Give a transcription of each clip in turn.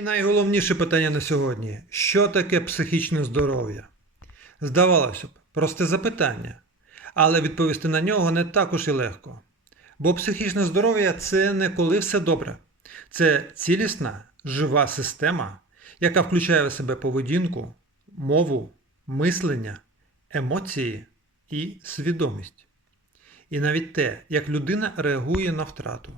Найголовніше питання на сьогодні: що таке психічне здоров'я? Здавалося б, просте запитання, але відповісти на нього не також і легко. Бо психічне здоров'я це не коли все добре, це цілісна, жива система, яка включає в себе поведінку, мову, мислення, емоції і свідомість. І навіть те, як людина реагує на втрату.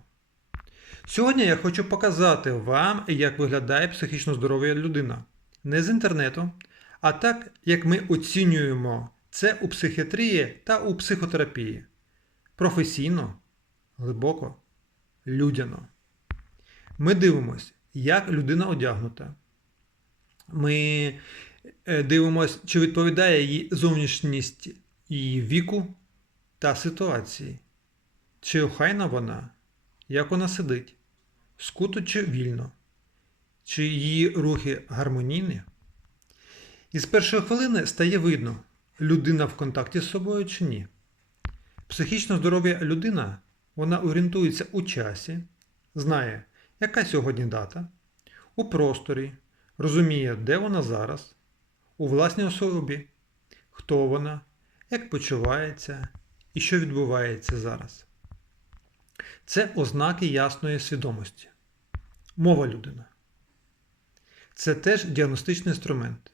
Сьогодні я хочу показати вам, як виглядає психічно здорова людина. Не з інтернету, а так, як ми оцінюємо це у психіатрії та у психотерапії. Професійно, глибоко, людяно. Ми дивимося, як людина одягнута. Ми е, дивимося, чи відповідає її зовнішність її віку та ситуації. Чи охайна вона, як вона сидить, скуто чи вільно, чи її рухи гармонійні. І з першої хвилини стає видно, людина в контакті з собою чи ні. Психічно здорова людина вона орієнтується у часі, знає, яка сьогодні дата, у просторі, розуміє, де вона зараз, у власній особі, хто вона, як почувається і що відбувається зараз. Це ознаки ясної свідомості. Мова людина. Це теж діагностичний інструмент.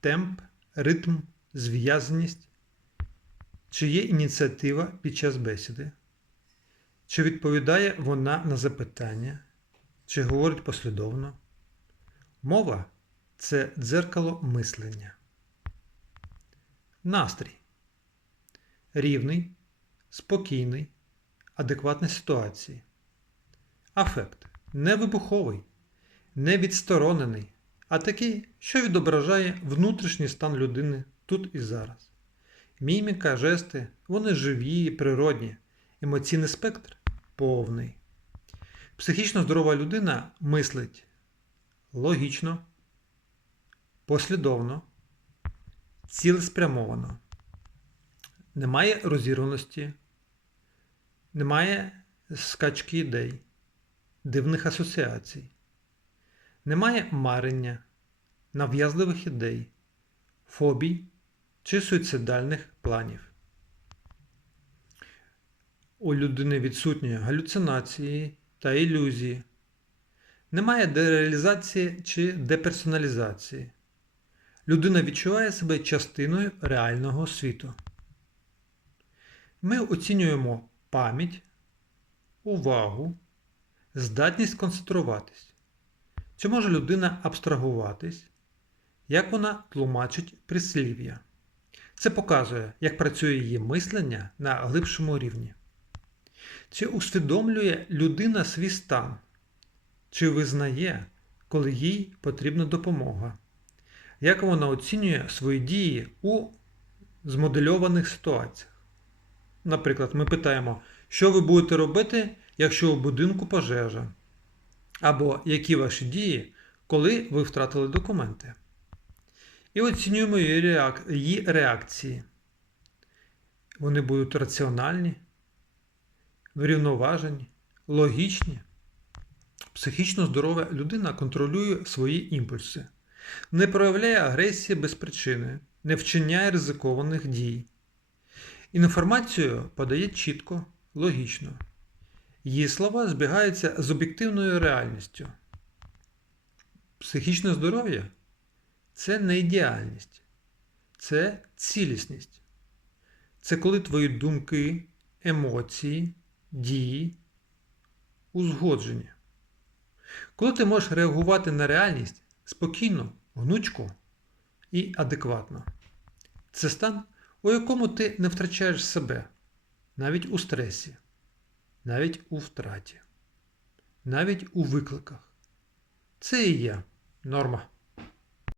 Темп, ритм, зв'язаність. Чи є ініціатива під час бесіди? Чи відповідає вона на запитання? Чи говорить послідовно? Мова це дзеркало мислення. Настрій. Рівний, спокійний, адекватний ситуації. Афект не вибуховий, не відсторонений, а такий, що відображає внутрішній стан людини тут і зараз. Міміка, жести, вони живі, природні, емоційний спектр повний. Психічно здорова людина мислить логічно, послідовно, цілеспрямовано. Немає розірваності, немає скачки ідей, дивних асоціацій, немає марення, нав'язливих ідей, фобій чи суїцидальних планів. У людини відсутні галюцинації та ілюзії. Немає дереалізації чи деперсоналізації. Людина відчуває себе частиною реального світу. Ми оцінюємо пам'ять, увагу, здатність концентруватись. Чи може людина абстрагуватись, як вона тлумачить прислів'я. Це показує, як працює її мислення на глибшому рівні. Чи усвідомлює людина свій стан, чи визнає, коли їй потрібна допомога, як вона оцінює свої дії у змодельованих ситуаціях. Наприклад, ми питаємо, що ви будете робити, якщо у будинку пожежа? Або які ваші дії, коли ви втратили документи? І оцінюємо її реакції. Вони будуть раціональні, врівноважені, логічні. Психічно здорова людина контролює свої імпульси, не проявляє агресії без причини, не вчиняє ризикованих дій. Інформацію подає чітко, логічно. Її слова збігаються з об'єктивною реальністю. Психічне здоров'я це не ідеальність, це цілісність. Це коли твої думки, емоції, дії узгоджені. Коли ти можеш реагувати на реальність спокійно, гнучко і адекватно. Це стан, у якому ти не втрачаєш себе навіть у стресі, навіть у втраті, навіть у викликах. Це і є норма.